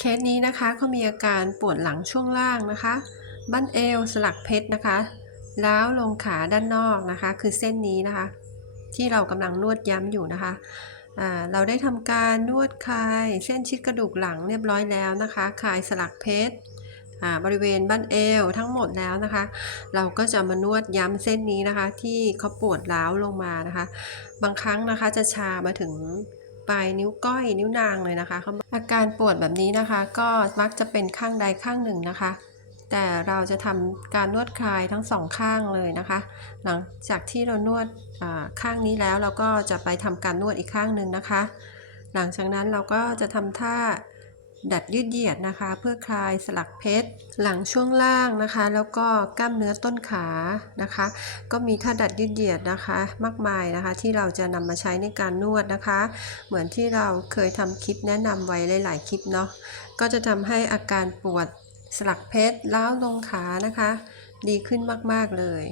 เคสนี้นะคะเขามีอาการปวดหลังช่วงล่างนะคะ บั้นเอวสลักเพชรนะคะ แล้วลงขาด้านนอกนะคะ คือเส้นนี้นะคะ ที่เรากำลังนวดย้ำอยู่นะคะเราได้ทำการนวดคลายเส้นชิดกระดูกหลังเรียบร้อยแล้วนะคะคลายสลักเพชรบริเวณบั้นเอวทั้งหมดแล้วนะคะ เราก็จะมานวดย้ำเส้นนี้นะคะ ที่เขาปวดร้าวลงมานะคะ บางครั้งนะคะจะชามาถึง ปลายนิ้วก้อยนิ้วนางเลยนะคะเขาอาการปวดแบบนี้นะคะ ก็มักจะเป็นข้างใดข้างหนึ่งนะคะ แต่เราจะทำการนวดคลายทั้งสองข้างเลยนะคะ หลังจากที่เรานวดข้างนี้แล้วเราก็จะไปทำการนวดอีกข้างหนึ่งนะคะ หลังจากนั้นเราก็จะทำท่า ดัดยืดเหยียดนะคะ เพื่อคลายสลักเพชร หลังช่วงล่างนะคะ แล้วก็กล้ามเนื้อต้นขานะคะ ก็มีท่าดัดยืดเหยียดนะคะ มากมายนะคะ ที่เราจะนำมาใช้ในการนวดนะคะ เหมือนที่เราเคยทำคลิปแนะนำไว้หลาย ๆ คลิปเนาะก็จะทำให้อาการปวดสลักเพชรล้าวลงขานะคะ ดีขึ้นมาก ๆ เลย